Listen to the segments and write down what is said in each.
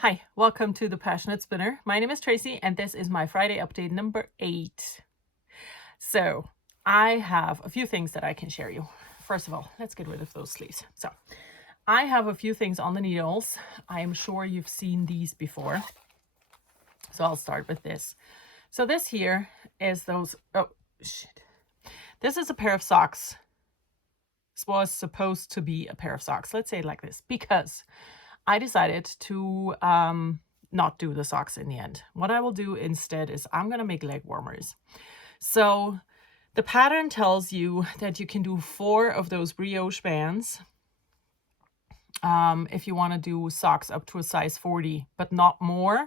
Hi, welcome to the PassioKnit Spinner. My name is Tracy and this is my Friday update number 8. So I have a few things that I can share you. First of all, let's get rid of those sleeves. So I have a few things on the needles. I am sure you've seen these before. So I'll start with this. So this here is those, oh shit. This is a pair of socks. This was supposed to be a pair of socks. Let's say it like this, because I decided to not do the socks in the end. What I will do instead is I'm going to make leg warmers. So the pattern tells you that you can do 4 of those brioche bands if you want to do socks up to a size 40, but not more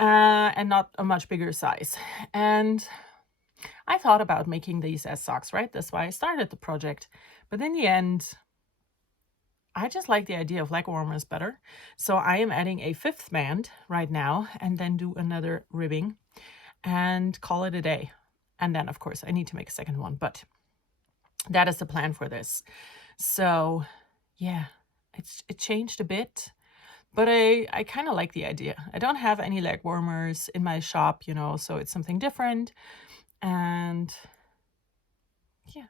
and not a much bigger size. And I thought about making these as socks, right? That's why I started the project. But in the end, I just like the idea of leg warmers better. So I am adding a 5th band right now and then do another ribbing and call it a day. And then, of course, I need to make a second one, but that is the plan for this. So yeah, it changed a bit, but I kind of like the idea. I don't have any leg warmers in my shop, you know, so it's something different. And yeah,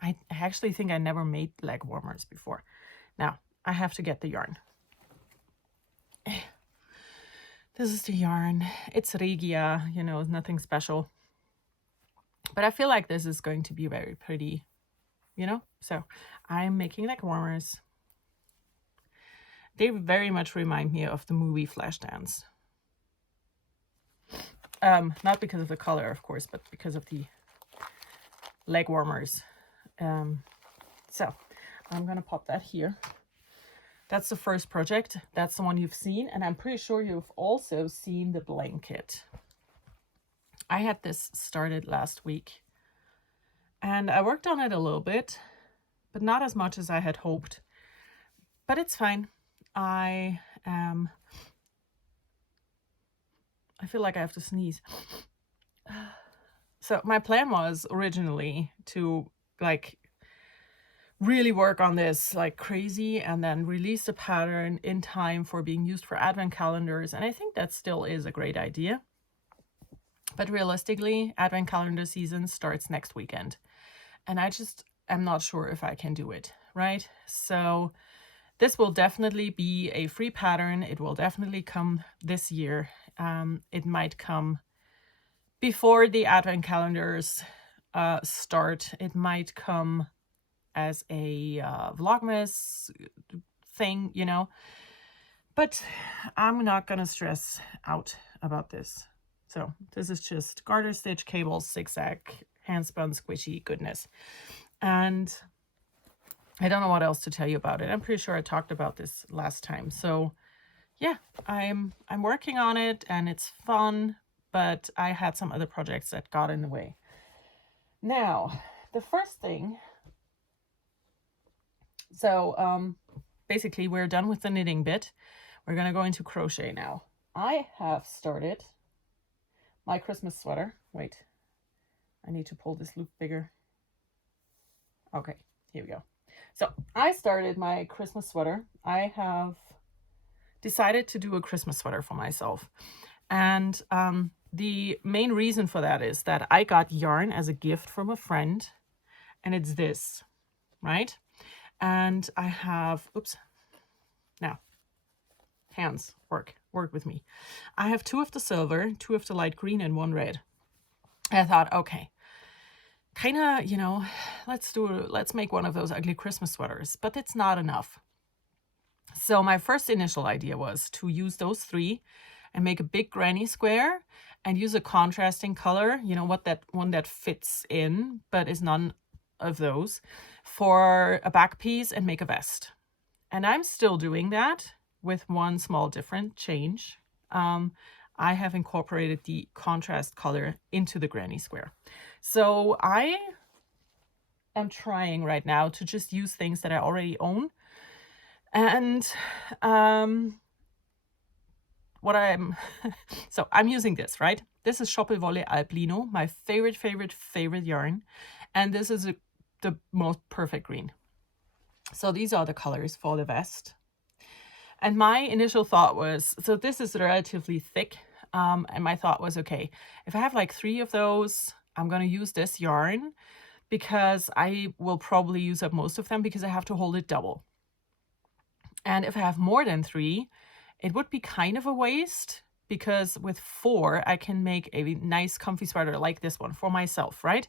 I actually think I never made leg warmers before. Now, I have to get the yarn. This is the yarn. It's Regia, you know, nothing special. But I feel like this is going to be very pretty, you know? So I'm making leg warmers. They very much remind me of the movie Flashdance. Not because of the color, of course, but because of the leg warmers. So I'm going to pop that here. That's the first project. That's the one you've seen. And I'm pretty sure you've also seen the blanket. I had this started last week. And I worked on it a little bit, but not as much as I had hoped. But it's fine. I feel like I have to sneeze. So my plan was originally to like really work on this like crazy and then release the pattern in time for being used for advent calendars. And I think that still is a great idea. But realistically, advent calendar season starts next weekend. And I just am not sure if I can do it, right? So this will definitely be a free pattern. It will definitely come this year. It might come before the advent calendars start. It might come as a Vlogmas thing, you know. But I'm not going to stress out about this. So this is just garter stitch, cables, zigzag, hand spun squishy goodness. And I don't know what else to tell you about it. I'm pretty sure I talked about this last time. So yeah, I'm working on it and it's fun, but I had some other projects that got in the way. Now, the first thing, so basically we're done with the knitting bit. We're going to go into crochet now. I have started my Christmas sweater. Wait, I need to pull this loop bigger. Okay, here we go. So I started my Christmas sweater. I have decided to do a Christmas sweater for myself. And the main reason for that is that I got yarn as a gift from a friend. And it's this, right? And I have, oops, now, hands, work with me. I have 2 of the silver, 2 of the light green, and 1 red. And I thought, okay, kind of, you know, let's make one of those ugly Christmas sweaters, but it's not enough. So my first initial idea was to use those 3 and make a big granny square and use a contrasting color, you know, what that one that fits in, but is none of those, for a back piece and make a vest. And I'm still doing that with one small different change. I have incorporated the contrast color into the granny square. So I am trying right now to just use things that I already own. And what so I'm using this, right? This is Schoppelwolle Alblino, my favorite yarn. And this is the most perfect green. So these are the colors for the vest. And my initial thought was, so this is relatively thick. And my thought was, okay, if I have like 3 of those, I'm going to use this yarn because I will probably use up most of them because I have to hold it double. And if I have more than 3, it would be kind of a waste because with 4, I can make a nice comfy sweater like this one for myself, right?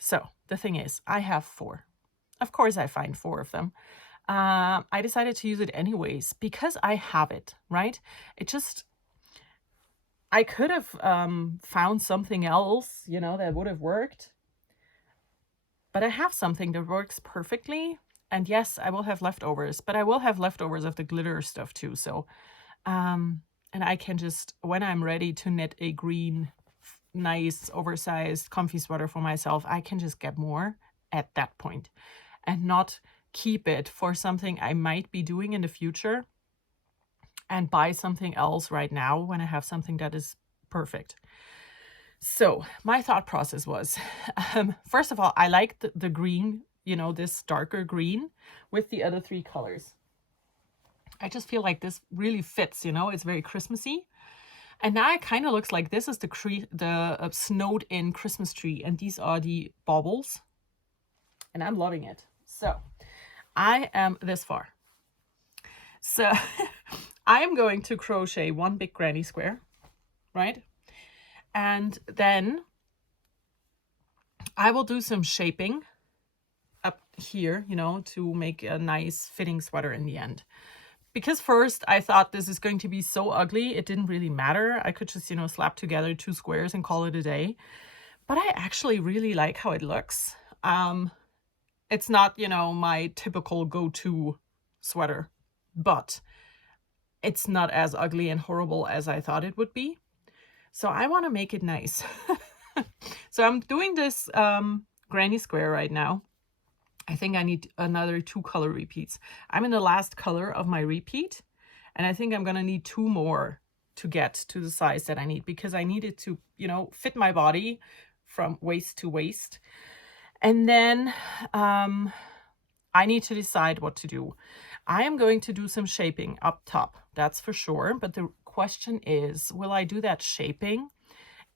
So the thing is, I have 4. Of course, I find 4 of them. I decided to use it anyways because I have it, right? I could have found something else, that would have worked. But I have something that works perfectly. And yes, I will have leftovers, but I will have leftovers of the glitter stuff too. So, and I can just, when I'm ready to knit a green, nice, oversized, comfy sweater for myself, I can just get more at that point and not keep it for something I might be doing in the future and buy something else right now when I have something that is perfect. So my thought process was, first of all, I like the green, this darker green with the other 3 colors. I just feel like this really fits, it's very Christmassy. And now it kind of looks like this is the snowed in Christmas tree. And these are the baubles. And I'm loving it. So I am this far. So I am going to crochet 1 big granny square, right? And then I will do some shaping up here, to make a nice fitting sweater in the end. Because first I thought this is going to be so ugly, it didn't really matter. I could just, slap together 2 squares and call it a day. But I actually really like how it looks. It's not, my typical go-to sweater, but it's not as ugly and horrible as I thought it would be. So I want to make it nice. So I'm doing this granny square right now. I think I need another 2 color repeats. I'm in the last color of my repeat, and I think I'm going to need 2 more to get to the size that I need because I need it to, fit my body from waist to waist. And then I need to decide what to do. I am going to do some shaping up top, that's for sure. But the question is, will I do that shaping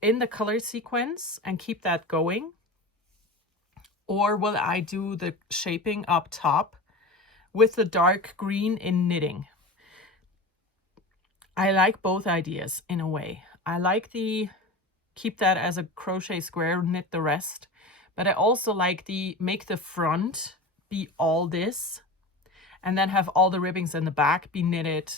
in the color sequence and keep that going? Or will I do the shaping up top with the dark green in knitting? I like both ideas in a way. I like keep that as a crochet square, knit the rest. But I also like make the front be all this and then have all the ribbings in the back be knitted,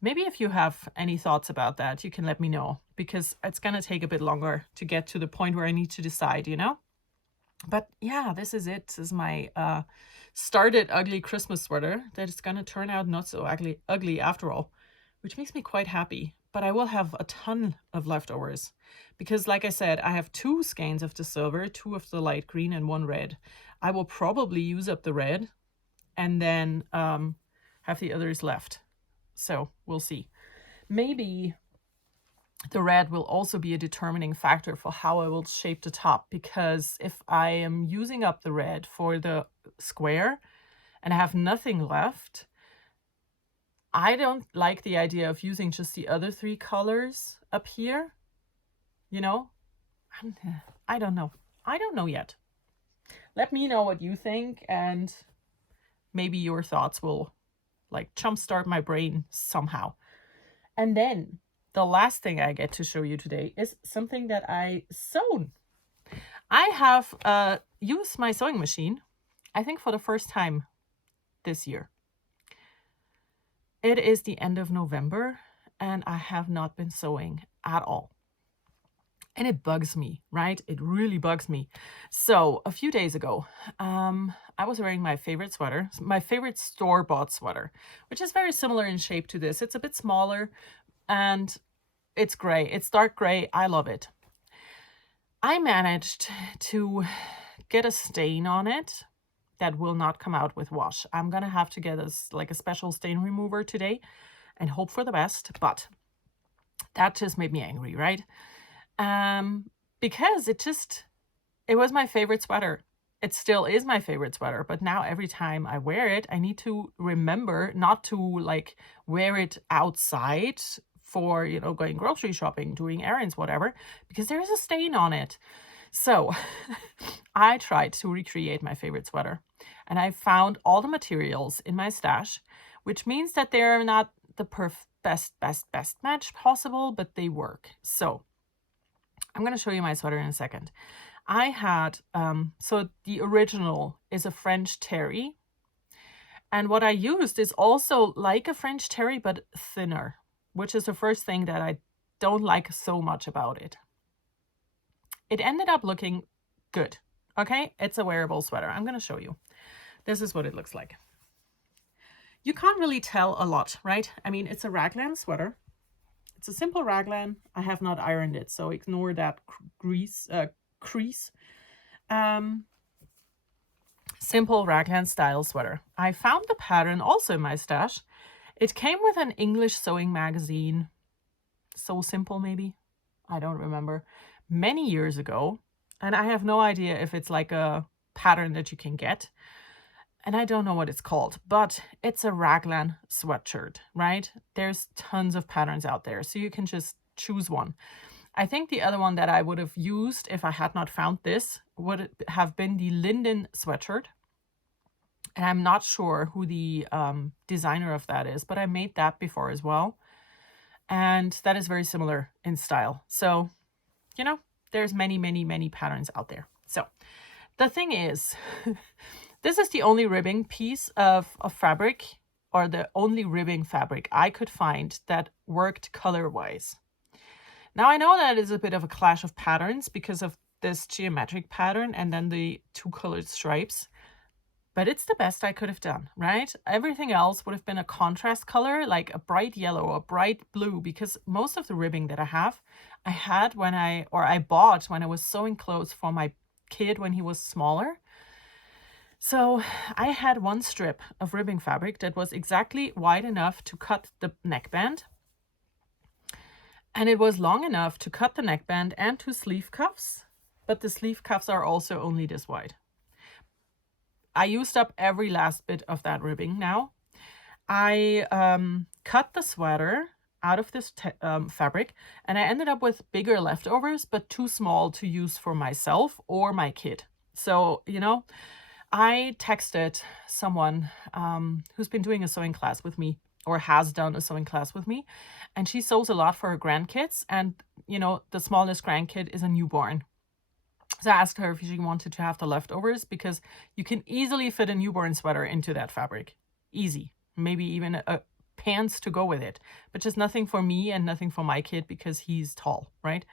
Maybe if you have any thoughts about that, you can let me know because it's going to take a bit longer to get to the point where I need to decide, But yeah, this is it. This is my started ugly Christmas sweater that is going to turn out not so ugly after all, which makes me quite happy. But I will have a ton of leftovers because, like I said, I have 2 skeins of the silver, 2 of the light green and 1 red. I will probably use up the red and then have the others left. So we'll see. Maybe the red will also be a determining factor for how I will shape the top, because if I am using up the red for the square and I have nothing left, I don't like the idea of using just the other 3 colors up here. I don't know. I don't know yet. Let me know what you think, and maybe your thoughts will jumpstart my brain somehow. And then the last thing I get to show you today is something that I sewn. I have used my sewing machine, I think for the first time this year. It is the end of November and I have not been sewing at all. And it bugs me, right? It really bugs me. So a few days ago, I was wearing my favorite sweater, my favorite store-bought sweater, which is very similar in shape to this. It's a bit smaller and it's gray. It's dark gray. I love it. I managed to get a stain on it that will not come out with wash. I'm going to have to get a special stain remover today and hope for the best. But that just made me angry, right? Because it was my favorite sweater. it still is my favorite sweater, but now every time I wear it, I need to remember not to like wear it outside for, you know, going grocery shopping, doing errands, whatever, because there's a stain on it. So I tried to recreate my favorite sweater, and I found all the materials in my stash, which means that they're not the best match possible, but they work. So I'm going to show you my sweater in a second. I had, so the original is a French terry. And what I used is also like a French terry, but thinner, which is the first thing that I don't like so much about it. It ended up looking good. Okay, it's a wearable sweater. I'm going to show you. This is what it looks like. You can't really tell a lot, right? I mean, it's a raglan sweater. It's a simple raglan. I have not ironed it, so ignore that crease. Simple raglan style sweater. I found the pattern also in my stash. It came with an English sewing magazine. So Simple, maybe? I don't remember. Many years ago. And I have no idea if it's like a pattern that you can get. And I don't know what it's called, but it's a raglan sweatshirt, right? There's tons of patterns out there, so you can just choose one. I think the other one that I would have used if I had not found this would have been the Linden sweatshirt. And I'm not sure who the designer of that is, but I made that before as well. And that is very similar in style. So, you know, there's many patterns out there. So the thing is, this is the only ribbing piece of fabric, or the only ribbing fabric I could find that worked color-wise. Now I know that is a bit of a clash of patterns because of this geometric pattern and then the two colored stripes, but it's the best I could have done, right? Everything else would have been a contrast color, like a bright yellow or bright blue, because most of the ribbing that I had when I bought when I was sewing clothes for my kid when he was smaller. So I had one strip of ribbing fabric that was exactly wide enough to cut the neckband. And it was long enough to cut the neckband and two sleeve cuffs, but the sleeve cuffs are also only this wide. I used up every last bit of that ribbing now. I cut the sweater out of this fabric, and I ended up with bigger leftovers, but too small to use for myself or my kid. So, you know, I texted someone who's been doing a sewing class with me, or has done a sewing class with me, and she sews a lot for her grandkids, and you know, the smallest grandkid is a newborn. So I asked her if she wanted to have the leftovers, because you can easily fit a newborn sweater into that fabric. Easy. Maybe even a pants to go with it, but just nothing for me and nothing for my kid because he's tall, right?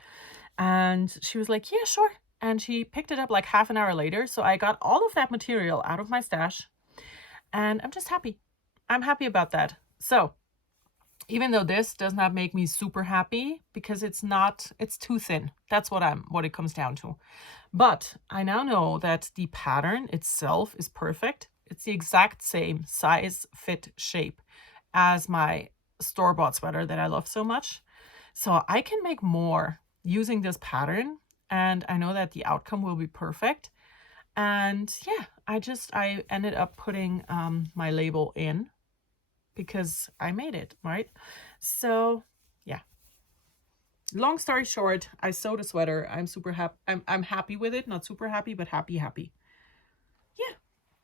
And she was like, yeah, sure. And she picked it up like half an hour later. So I got all of that material out of my stash, and I'm just happy. I'm happy about that. So even though this does not make me super happy because it's too thin. That's what it comes down to. But I now know that the pattern itself is perfect. It's the exact same size, fit, shape as my store-bought sweater that I love so much. So I can make more using this pattern, and I know that the outcome will be perfect. And yeah, I ended up putting my label in because I made it, right? So yeah, long story short, I sewed a sweater. I'm super happy. I'm happy with it. Not super happy, but happy. Yeah.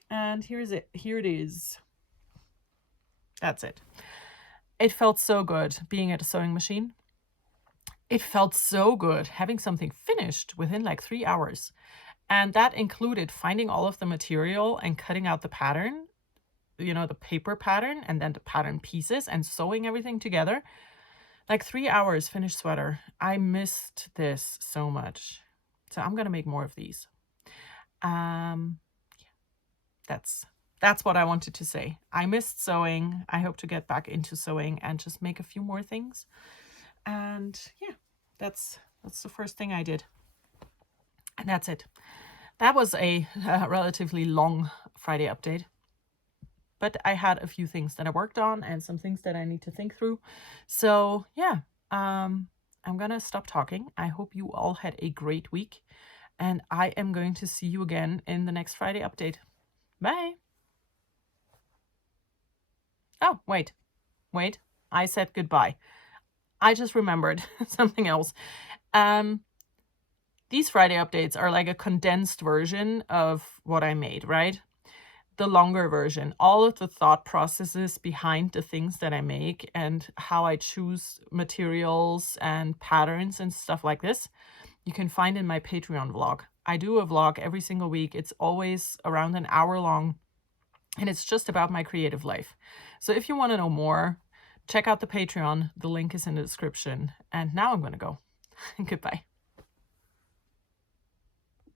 And here it is. That's it. It felt so good being at a sewing machine. It felt so good having something finished within like 3 hours. And that included finding all of the material and cutting out the pattern, you know, the paper pattern, and then the pattern pieces, and sewing everything together. Like 3 hours finished sweater. I missed this so much. So I'm going to make more of these. Yeah, that's what I wanted to say. I missed sewing. I hope to get back into sewing and just make a few more things. And yeah, that's the first thing I did. And that's it. That was a relatively long Friday update. But I had a few things that I worked on and some things that I need to think through. So yeah, I'm going to stop talking. I hope you all had a great week. And I am going to see you again in the next Friday update. Bye. Oh, wait. I said goodbye. I just remembered something else. These Friday updates are like a condensed version of what I made, right? The longer version, all of the thought processes behind the things that I make and how I choose materials and patterns and stuff like this, you can find in my Patreon vlog. I do a vlog every single week. It's always around an hour long, and it's just about my creative life. So if you want to know more, check out the Patreon. The link is in the description. And now I'm going to go. Goodbye.